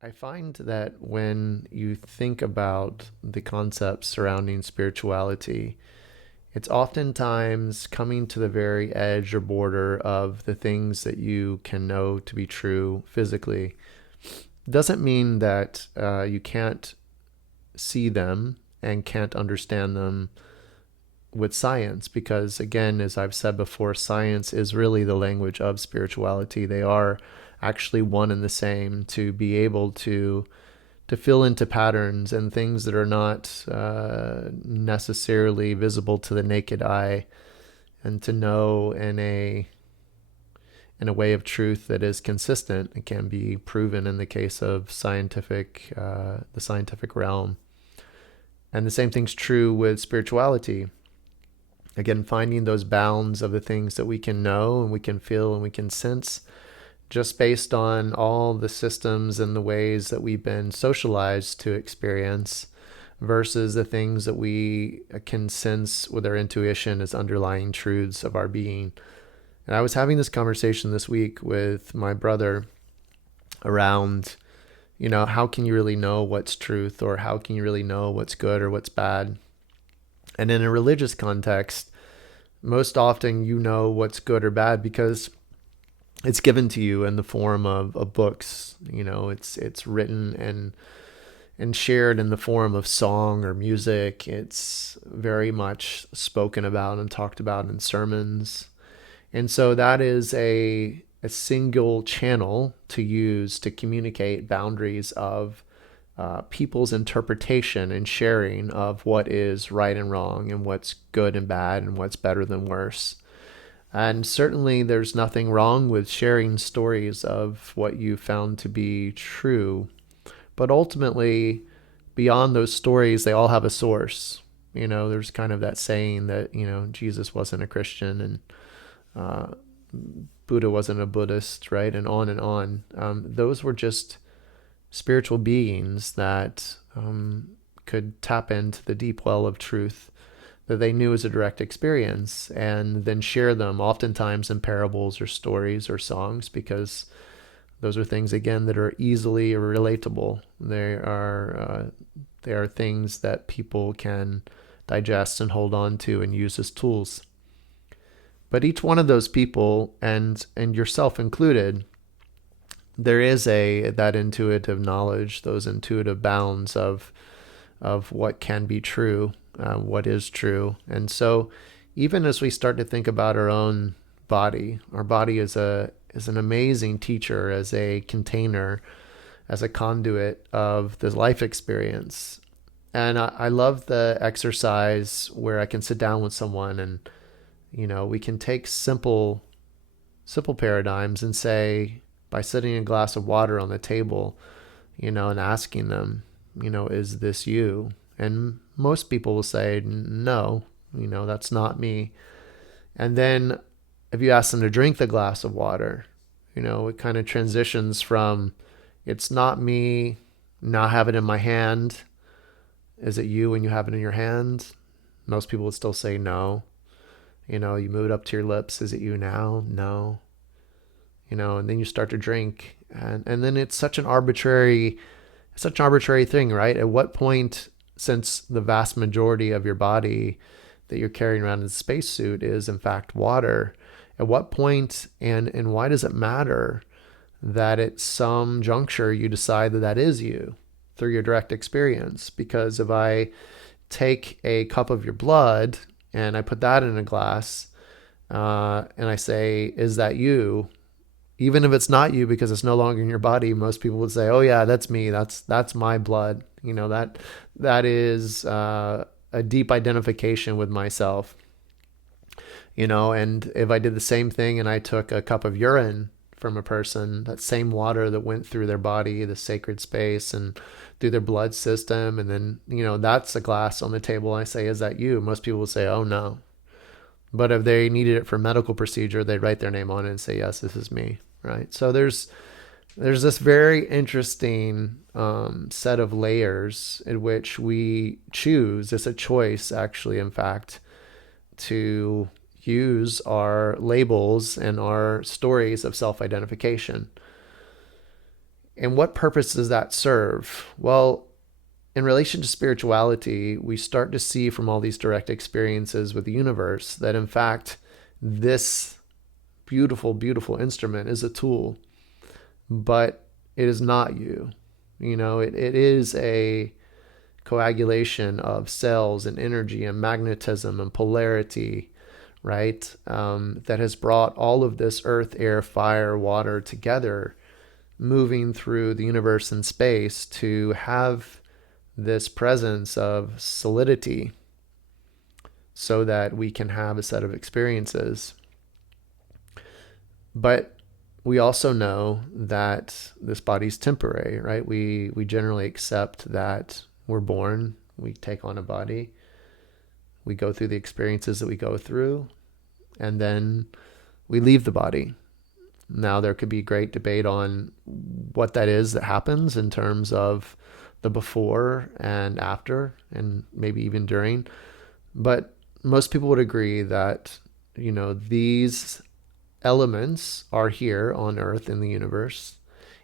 I find that when you think about the concepts surrounding spirituality, it's oftentimes coming to the very edge or border of the things that you can know to be true physically. Doesn't mean that you can't see them and can't understand them with science, because, again, as I've said before, science is really the language of spirituality. They are actually one and the same. To be able to fill into patterns and things that are not necessarily visible to the naked eye, and to know in a way of truth that is consistent and can be proven in the case of the scientific realm. And the same thing's true with spirituality. Again, finding those bounds of the things that we can know and we can feel and we can sense, just based on all the systems and the ways that we've been socialized to experience, versus the things that we can sense with our intuition as underlying truths of our being. And I was having this conversation this week with my brother around, how can you really know what's truth, or how can you really know what's good or what's bad? And in a religious context, most often you know what's good or bad because it's given to you in the form of books. It's written and shared in the form of song or music. It's very much spoken about and talked about in sermons. And so that is a single channel to use to communicate boundaries of people's interpretation and sharing of what is right and wrong, and what's good and bad, and what's better than worse. And certainly there's nothing wrong with sharing stories of what you found to be true. But ultimately, beyond those stories, they all have a source. There's kind of that saying that, Jesus wasn't a Christian, and uh, Buddha wasn't a Buddhist, right? And on and on. Those were just spiritual beings that could tap into the deep well of truth that they knew as a direct experience, and then share them, oftentimes in parables or stories or songs, because those are things, again, that are easily relatable. They are things that people can digest and hold on to and use as tools. But each one of those people, and yourself included, there is that intuitive knowledge, those intuitive bounds of what can be true, what is true. And so, even as we start to think about our body is an amazing teacher, as a container, as a conduit of the life experience. And I love the exercise where I can sit down with someone, and we can take simple paradigms and say, by setting a glass of water on the table, and asking them, is this you? And most people will say, no, that's not me. And then if you ask them to drink the glass of water, it kind of transitions from, it's not me, now I have it in my hand. Is it you when you have it in your hand? Most people would still say no. You move it up to your lips. Is it you now? No. And then you start to drink. And then it's such an arbitrary thing, right? At what point, since the vast majority of your body that you're carrying around in the spacesuit is in fact water, at what point and why does it matter that at some juncture you decide that that is you through your direct experience? Because if I take a cup of your blood and I put that in a glass, and I say, is that you? Even if it's not you, because it's no longer in your body, most people would say, oh yeah, that's me. That's my blood. That is a deep identification with myself. And if I did the same thing and I took a cup of urine from a person, that same water that went through their body, the sacred space, and through their blood system, and then, that's a glass on the table, I say, is that you? Most people will say, oh no. But if they needed it for a medical procedure, they'd write their name on it and say, yes, this is me, right? So there's this very interesting set of layers in which we choose. It's a choice, actually, in fact, to use our labels and our stories of self-identification. And what purpose does that serve? Well, in relation to spirituality, we start to see from all these direct experiences with the universe that, in fact, this beautiful, beautiful instrument is a tool, but it is not you. It is a coagulation of cells and energy and magnetism and polarity, right? That has brought all of this earth, air, fire, water together, moving through the universe and space to have this presence of solidity so that we can have a set of experiences. But we also know that this body's temporary, right? We generally accept that we're born, we take on a body, we go through the experiences that we go through, and then we leave the body. Now, there could be great debate on what that is that happens in terms of the before and after, and maybe even during. But most people would agree that, these elements are here on Earth in the universe,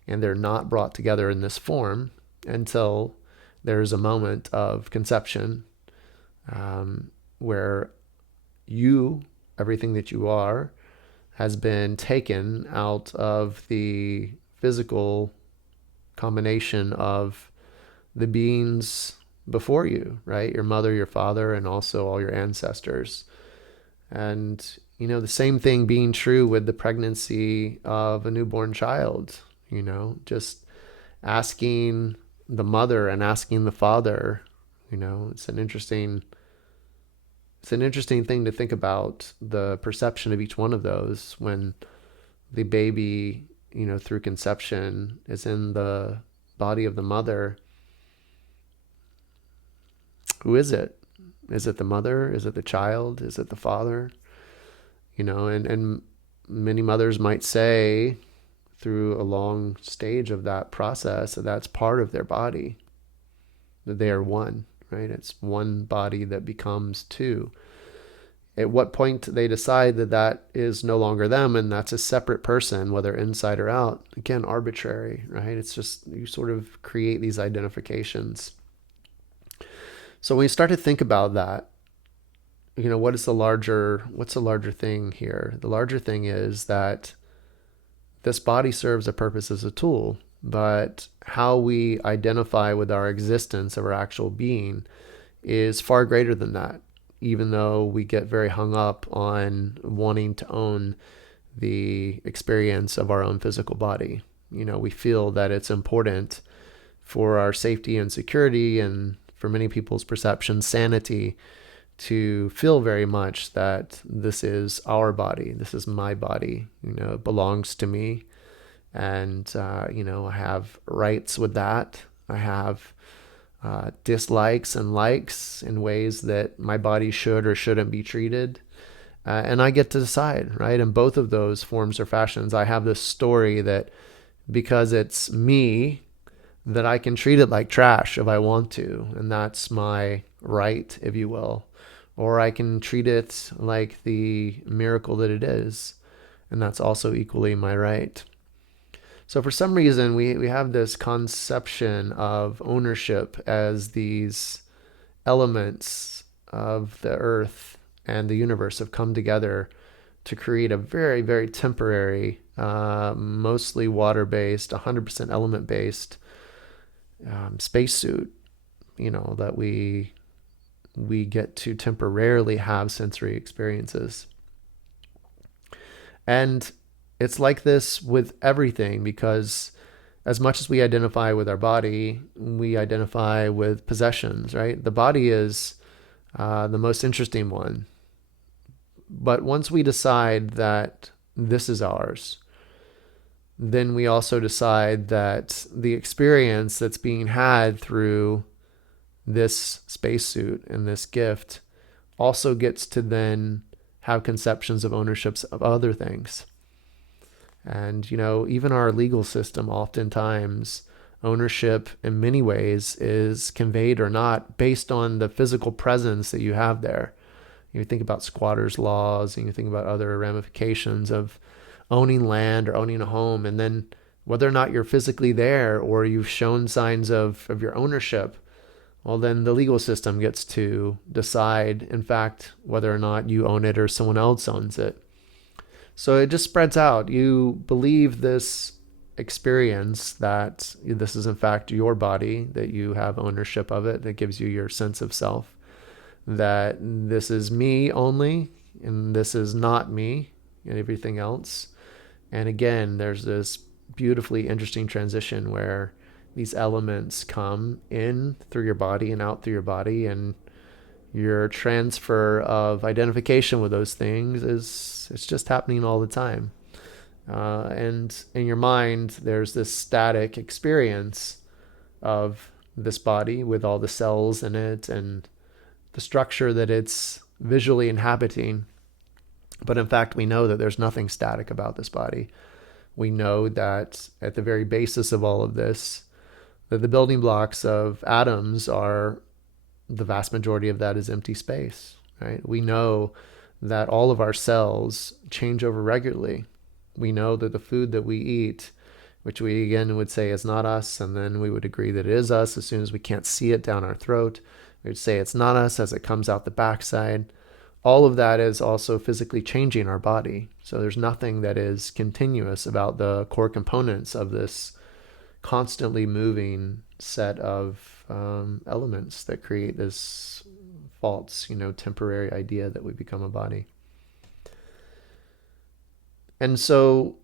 and they're not brought together in this form until there's a moment of conception, where everything that you are, has been taken out of the physical combination of the beings before you, right? Your mother, your father, and also all your ancestors. And, the same thing being true with the pregnancy of a newborn child, just asking the mother and asking the father, it's an interesting thing to think about, the perception of each one of those when the baby, through conception is in the body of the mother. Who is it? Is it the mother? Is it the child? Is it the father? And many mothers might say through a long stage of that process that that's part of their body, that they are one, right? It's one body that becomes two. At what point they decide that that is no longer them and that's a separate person, whether inside or out, again, arbitrary, right? It's just, you sort of create these identifications. So when you start to think about that, what's the larger thing here? The larger thing is that this body serves a purpose as a tool, but how we identify with our existence of our actual being is far greater than that, even though we get very hung up on wanting to own the experience of our own physical body. We feel that it's important for our safety and security, and for many people's perception, sanity, to feel very much that this is our body, this is my body, it belongs to me. And, I have rights with that. I have dislikes and likes in ways that my body should or shouldn't be treated. And I get to decide, right? In both of those forms or fashions, I have this story that because it's me, that I can treat it like trash if I want to. And that's my right, if you will. Or I can treat it like the miracle that it is. And that's also equally my right. So for some reason, we have this conception of ownership as these elements of the earth and the universe have come together to create a very, very temporary, mostly water-based, 100% element-based spacesuit, that we get to temporarily have sensory experiences. And it's like this with everything, because as much as we identify with our body, we identify with possessions, right? The body is the most interesting one. But once we decide that this is ours, then we also decide that the experience that's being had through this spacesuit and this gift also gets to then have conceptions of ownerships of other things. And, even our legal system, oftentimes ownership in many ways is conveyed or not based on the physical presence that you have there. You think about squatters' laws, and you think about other ramifications of owning land or owning a home. And then Whether or not you're physically there or you've shown signs of your ownership, well, then the legal system gets to decide, in fact, whether or not you own it or someone else owns it. So it just spreads out. You believe this experience that this is, in fact, your body, that you have ownership of it, that gives you your sense of self, that this is me only, and this is not me and everything else. And again, there's this beautifully interesting transition where these elements come in through your body and out through your body, and your transfer of identification with those things it's just happening all the time. And in your mind, there's this static experience of this body with all the cells in it and the structure that it's visually inhabiting. But in fact, we know that there's nothing static about this body. We know that at the very basis of all of this, that the building blocks of atoms are, the vast majority of that is empty space, right? We know that all of our cells change over regularly. We know that the food that we eat, which we again would say is not us, and then we would agree that it is us as soon as we can't see it down our throat. We would say it's not us as it comes out the backside. All of that is also physically changing our body. So there's nothing that is continuous about the core components of this constantly moving set of elements that create this false, temporary idea that we become a body. And so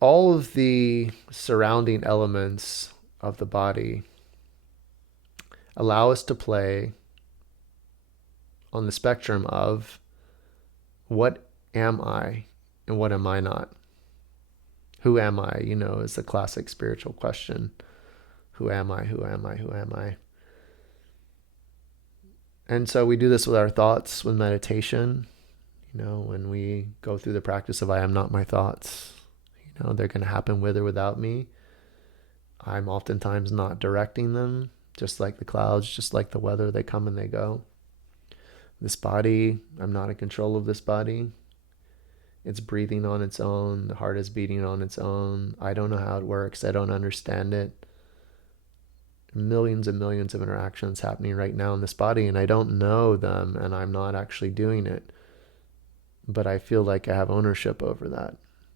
all of the surrounding elements of the body allow us to play on the spectrum of what am I and what am I not? Who am I? Is the classic spiritual question. Who am I? Who am I? Who am I? And so we do this with our thoughts, with meditation. When we go through the practice of I am not my thoughts, they're going to happen with or without me. I'm oftentimes not directing them, just like the clouds, just like the weather, they come and they go. This body, I'm not in control of this body. It's breathing on its own. The heart is beating on its own. I don't know how it works. I don't understand it. Millions and millions of interactions happening right now in this body, and I don't know them, and I'm not actually doing it. But I feel like I have ownership over that.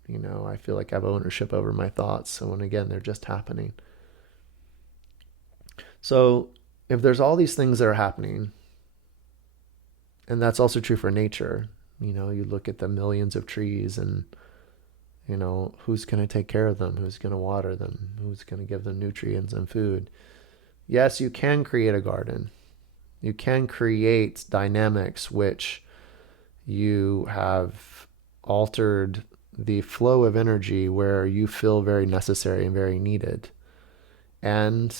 I feel like I have ownership over my thoughts. And when, again, they're just happening. So if there's all these things that are happening, and that's also true for nature, you look at the millions of trees and, who's going to take care of them? Who's going to water them? Who's going to give them nutrients and food? Yes, you can create a garden. You can create dynamics which you have altered the flow of energy where you feel very necessary and very needed. And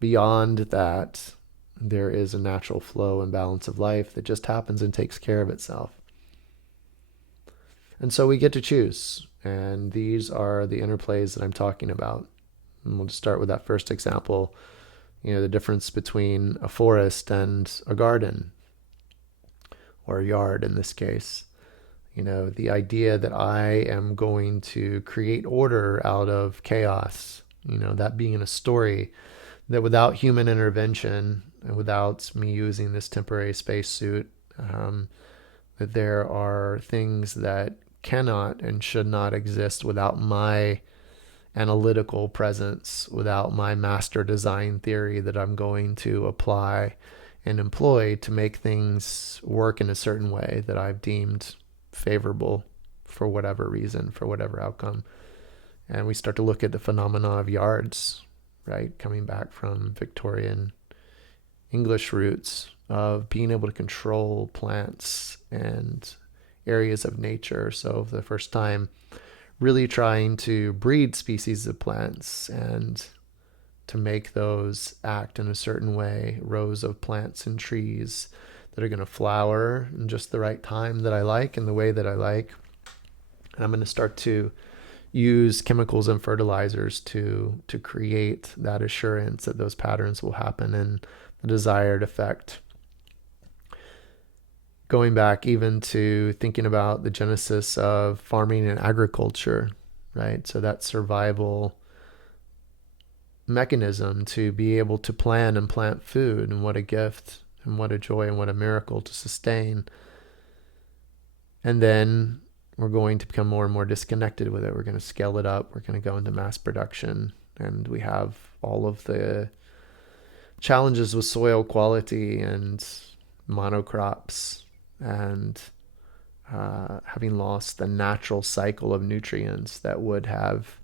beyond that, there is a natural flow and balance of life that just happens and takes care of itself. And so we get to choose. And these are the interplays that I'm talking about. And we'll just start with that first example, the difference between a forest and a garden, or a yard in this case. The idea that I am going to create order out of chaos, that being in a story that without human intervention and without me using this temporary spacesuit, that there are things that cannot and should not exist without my analytical presence, without my master design theory that I'm going to apply and employ to make things work in a certain way that I've deemed favorable for whatever reason, for whatever outcome. And we start to look at the phenomena of yards, right? Coming back from Victorian English roots of being able to control plants and areas of nature. So for the first time, really trying to breed species of plants and to make those act in a certain way, rows of plants and trees that are going to flower in just the right time that I like and the way that I like. And I'm going to start to use chemicals and fertilizers to create that assurance that those patterns will happen in the desired effect. Going back even to thinking about the genesis of farming and agriculture, right? So that survival mechanism to be able to plan and plant food, and what a gift and what a joy and what a miracle to sustain. And then we're going to become more and more disconnected with it. We're going to scale it up. We're going to go into mass production. And we have all of the challenges with soil quality and monocrops and having lost the natural cycle of nutrients that would have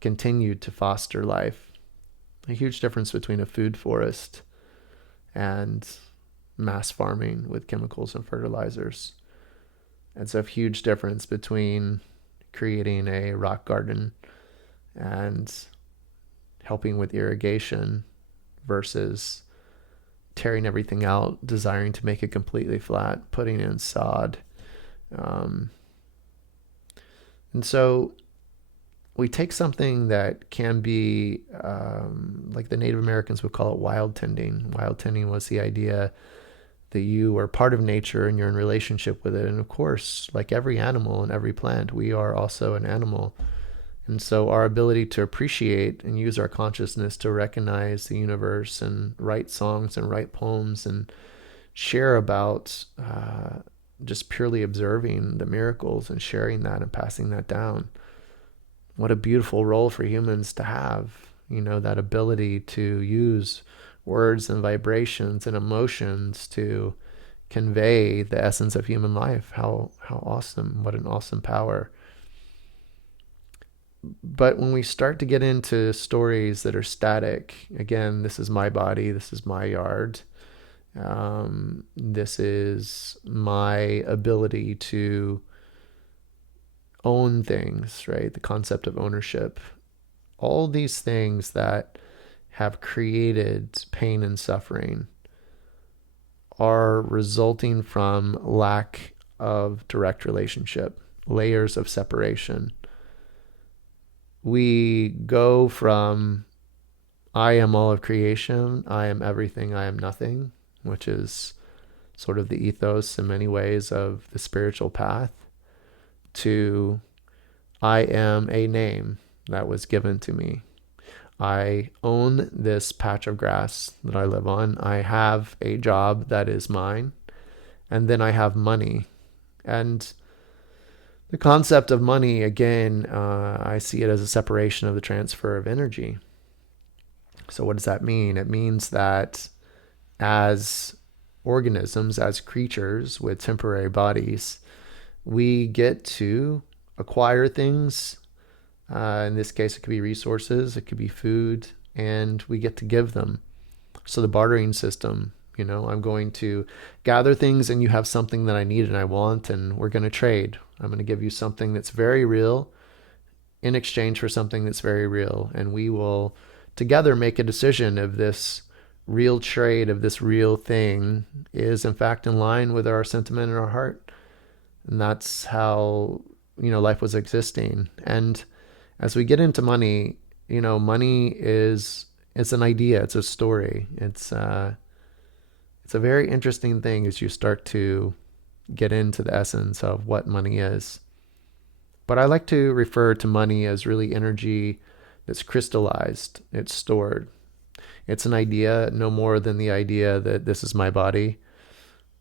continued to foster life. A huge difference between a food forest and mass farming with chemicals and fertilizers. It's a huge difference between creating a rock garden and helping with irrigation versus tearing everything out, desiring to make it completely flat, putting in sod. And so we take something that can be, like the Native Americans would call it wild tending. Wild tending was the idea that you are part of nature and you're in relationship with it. And of course, like every animal and every plant, we are also an animal. And so our ability to appreciate and use our consciousness to recognize the universe and write songs and write poems and share about just purely observing the miracles and sharing that and passing that down. What a beautiful role for humans to have, that ability to use words and vibrations and emotions to convey the essence of human life. How awesome. What an awesome power. But when we start to get into stories that are static, again, this is my body, this is my yard, this is my ability to own things, right? The concept of ownership. All these things that have created pain and suffering are resulting from lack of direct relationship, layers of separation. We go from I am all of creation, I am everything, I am nothing, which is sort of the ethos in many ways of the spiritual path, to I am a name that was given to me. I own this patch of grass that I live on. I have a job that is mine. And then I have money. And the concept of money, again, I see it as a separation of the transfer of energy. So what does that mean? It means that as organisms, as creatures with temporary bodies, we get to acquire things. In this case, it could be resources, it could be food, and we get to give them. So the bartering system, I'm going to gather things and you have something that I need and I want, and we're going to trade. I'm going to give you something that's very real in exchange for something that's very real. And we will together make a decision if this real trade, of this real thing is in fact in line with our sentiment in our heart. And that's how, life was existing. And as we get into money, money is an idea. It's a story. It's a very interesting thing as you start to get into the essence of what money is. But I like to refer to money as really energy that's crystallized. It's stored. It's an idea, no more than the idea that this is my body.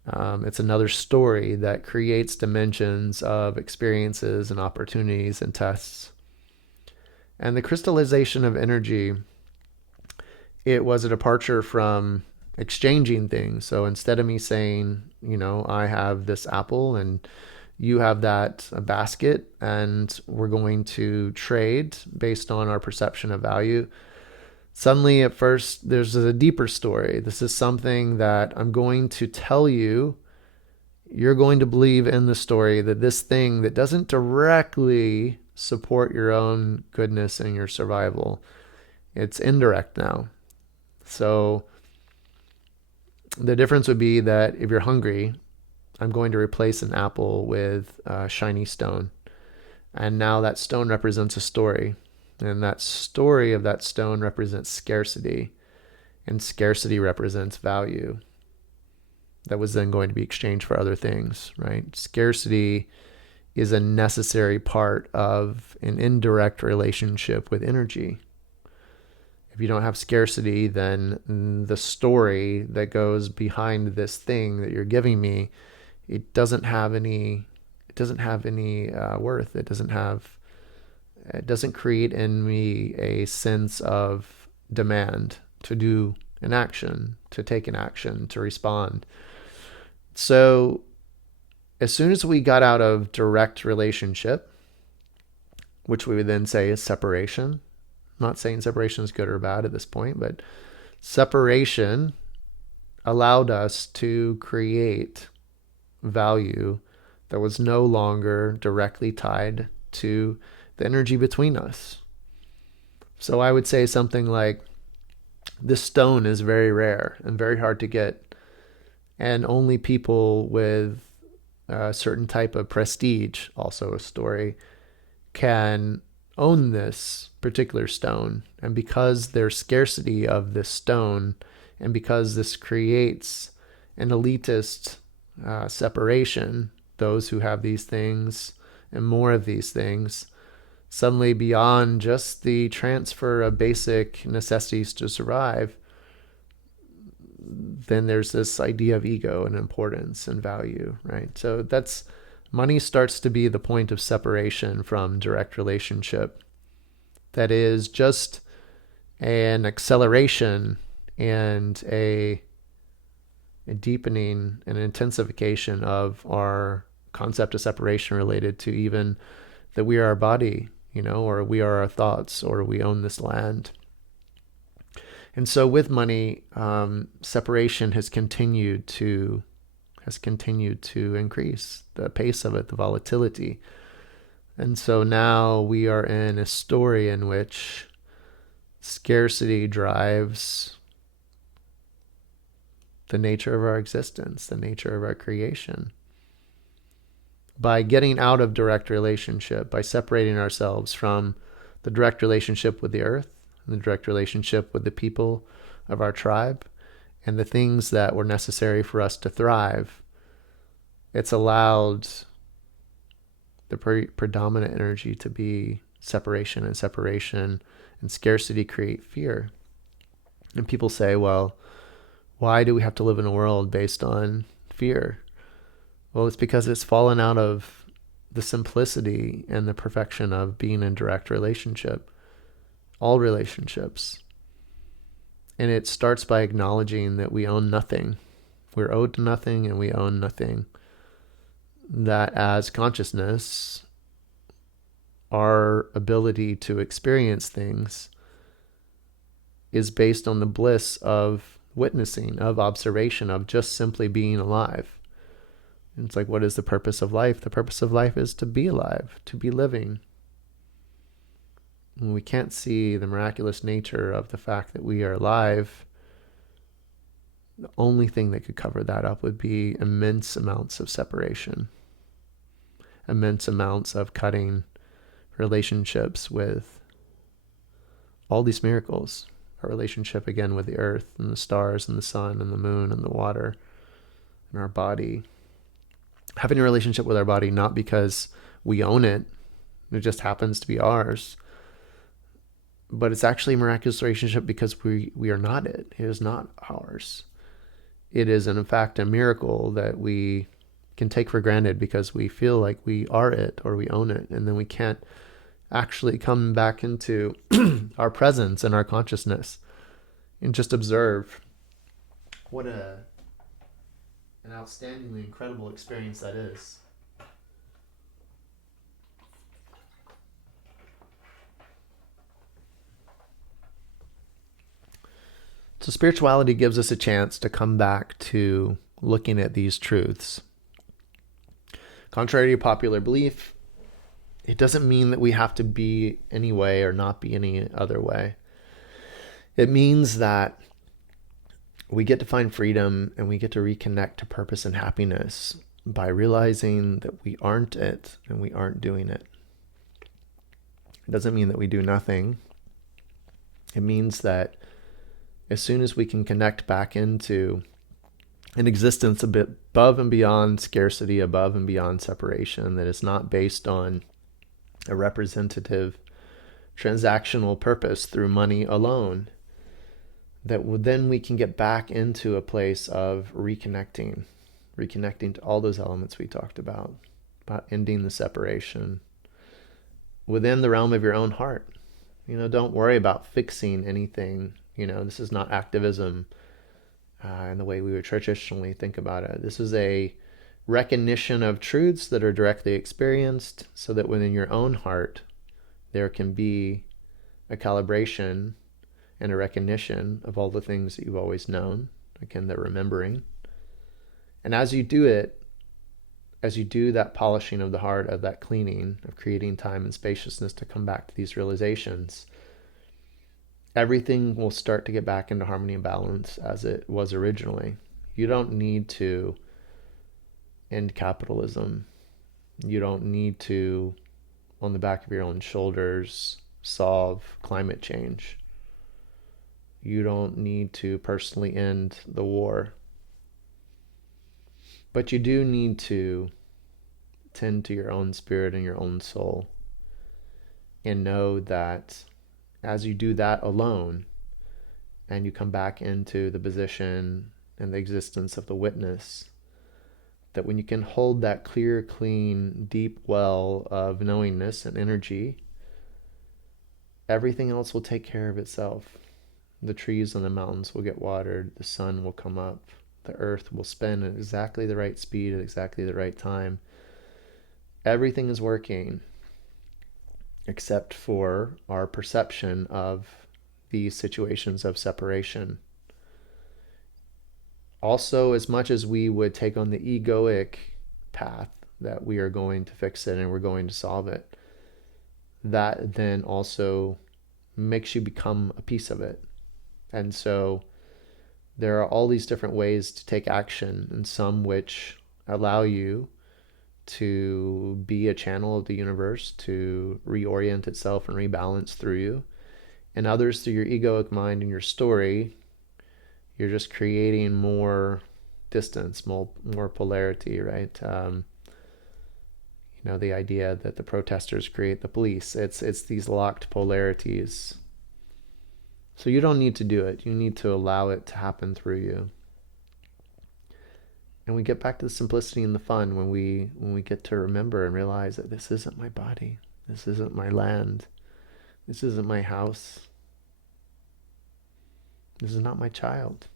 It's another story that creates dimensions of experiences and opportunities and tests. And the crystallization of energy, it was a departure from exchanging things. So instead of me saying, I have this apple and you have that basket, and we're going to trade based on our perception of value, suddenly at first there's a deeper story. This is something that I'm going to tell you. You're going to believe in the story that this thing that doesn't directly support your own goodness and your survival, it's indirect now. So the difference would be that if you're hungry, I'm going to replace an apple with a shiny stone. And now that stone represents a story. And that story of that stone represents scarcity. And scarcity represents value. That was then going to be exchanged for other things, right? Scarcity is a necessary part of an indirect relationship with energy. If you don't have scarcity, then the story that goes behind this thing that you're giving me, it doesn't have any worth. It doesn't create in me a sense of demand to do an action, to take an action, to respond. So as soon as we got out of direct relationship, which we would then say is separation, I'm not saying separation is good or bad at this point, but separation allowed us to create value that was no longer directly tied to the energy between us. So I would say something like, this stone is very rare and very hard to get, and only people with a certain type of prestige, also a story, can own this particular stone. And because there's scarcity of this stone, and because this creates an elitist separation, those who have these things and more of these things, suddenly beyond just the transfer of basic necessities to survive, then there's this idea of ego and importance and value, right? So that's, money starts to be the point of separation from direct relationship. That is just an acceleration and a deepening and intensification of our concept of separation related to even that we are our body, or we are our thoughts, or we own this land. And so with money, separation has continued to increase the pace of it, the volatility. And so now we are in a story in which scarcity drives the nature of our existence, the nature of our creation. By getting out of direct relationship, by separating ourselves from the direct relationship with the earth, and the direct relationship with the people of our tribe, and the things that were necessary for us to thrive, it's allowed the predominant energy to be separation, and scarcity create fear. And people say, well, why do we have to live in a world based on fear? Well, it's because it's fallen out of the simplicity and the perfection of being in direct relationship, all relationships. And it starts by acknowledging that we own nothing. We're owed to nothing and we own nothing. That as consciousness, our ability to experience things is based on the bliss of witnessing, of observation, of just simply being alive. And it's like, what is the purpose of life? The purpose of life is to be alive, to be living. When we can't see the miraculous nature of the fact that we are alive, the only thing that could cover that up would be immense amounts of separation, immense amounts of cutting relationships with all these miracles. Our relationship again with the earth and the stars and the sun and the moon and the water and our body. Having a relationship with our body not because we own it just happens to be ours, but it's actually a miraculous relationship because we are not it. It is not ours. It is in fact a miracle that we can take for granted because we feel like we are it or we own it, and then we can't actually come back into our presence and our consciousness and just observe what an outstandingly incredible experience that is. So spirituality gives us a chance to come back to looking at these truths. Contrary to popular belief, it doesn't mean that we have to be any way or not be any other way. It means that we get to find freedom and we get to reconnect to purpose and happiness by realizing that we aren't it and we aren't doing it. It doesn't mean that we do nothing. It means that as soon as we can connect back into an existence a bit above and beyond scarcity, above and beyond separation, that is not based on a representative transactional purpose through money alone, that then we can get back into a place of reconnecting to all those elements we talked about ending the separation within the realm of your own heart. Don't worry about fixing anything. This is not activism in the way we would traditionally think about it. This is a recognition of truths that are directly experienced, so that within your own heart there can be a calibration and a recognition of all the things that you've always known. Again, the remembering. And as you do it, as you do that polishing of the heart, of that cleaning, of creating time and spaciousness to come back to these realizations, everything will start to get back into harmony and balance as it was originally. You don't need to end capitalism. You don't need to, on the back of your own shoulders, solve climate change. You don't need to personally end the war. But you do need to tend to your own spirit and your own soul, and know that as you do that alone, and you come back into the position and the existence of the witness, that when you can hold that clear, clean, deep well of knowingness and energy, everything else will take care of itself. The trees on the mountains will get watered, the sun will come up, the earth will spin at exactly the right speed at exactly the right time. Everything is working except for our perception of these situations of separation. Also, as much as we would take on the egoic path that we are going to fix it and we're going to solve it, that then also makes you become a piece of it. And so there are all these different ways to take action, and some which allow you to be a channel of the universe to reorient itself and rebalance through you, and others through your egoic mind and your story, you're just creating more distance, more polarity, right? The idea that the protesters create the police. It's these locked polarities. So you don't need to do it. You need to allow it to happen through you. And we get back to the simplicity and the fun when we get to remember and realize that this isn't my body. This isn't my land. This isn't my house. This is not my child.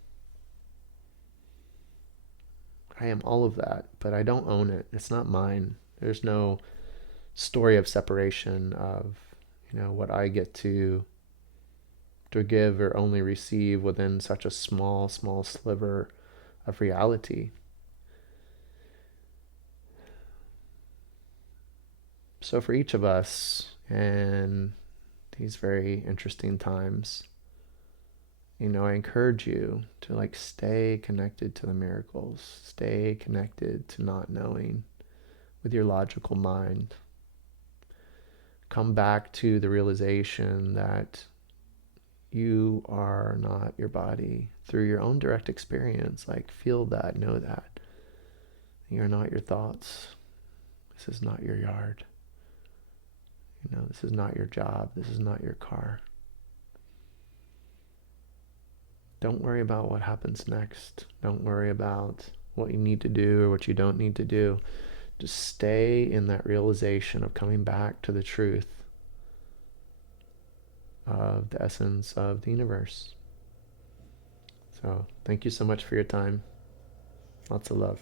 I am all of that, but I don't own it. It's not mine. There's no story of separation of, what I get to give or only receive within such a small sliver of reality. So for each of us, in these very interesting times, I encourage you to stay connected to the miracles, stay connected to not knowing with your logical mind. Come back to the realization that you are not your body through your own direct experience. Feel that, know that. You're not your thoughts. This is not your yard. This is not your job. This is not your car. Don't worry about what happens next. Don't worry about what you need to do or what you don't need to do. Just stay in that realization of coming back to the truth of the essence of the universe. So thank you so much for your time. Lots of love.